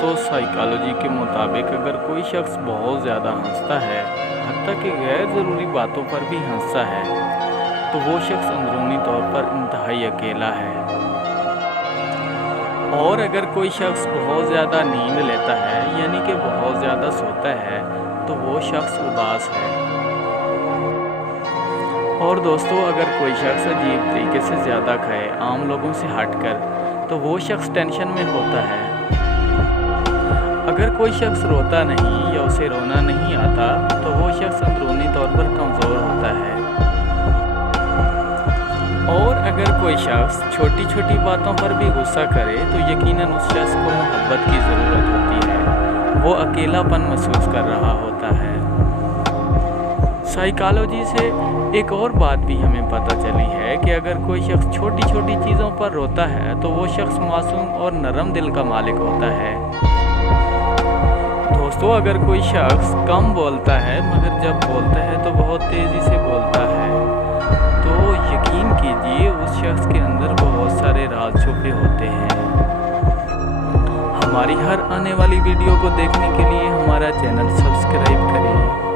दोस्तों, साइकोलॉजी के मुताबिक अगर कोई शख्स बहुत ज़्यादा हंसता है, हत्ता कि गैर ज़रूरी बातों पर भी हंसता है, तो वो शख्स अंदरूनी तौर पर इंतहाई अकेला है। और अगर कोई शख्स बहुत ज़्यादा नींद लेता है, यानी कि बहुत ज़्यादा सोता है, तो वो शख्स उदास है। और दोस्तों, अगर कोई शख्स अजीब तरीके से ज़्यादा खाए, आम लोगों से हटकर, तो वो शख्स टेंशन में होता है। अगर कोई शख्स रोता नहीं या उसे रोना नहीं आता, तो वो शख्स अंदरूनी तौर पर कमज़ोर होता है। और अगर कोई शख्स छोटी छोटी बातों पर भी गुस्सा करे, तो यकीनन उस शख्स को मोहब्बत की ज़रूरत होती है। वो अकेलापन महसूस कर रहा होता है। साइकोलॉजी से एक और बात भी हमें पता चली है कि अगर कोई शख्स छोटी छोटी चीज़ों पर रोता है, तो वो शख्स मासूम और नरम दिल का मालिक होता है। दोस्तों, अगर कोई शख्स कम बोलता है, मगर जब बोलता है तो बहुत तेज़ी से बोलता है, तो यकीन कीजिए उस शख्स के अंदर बहुत सारे राज छुपे होते हैं। हमारी हर आने वाली वीडियो को देखने के लिए हमारा चैनल सब्सक्राइब करें।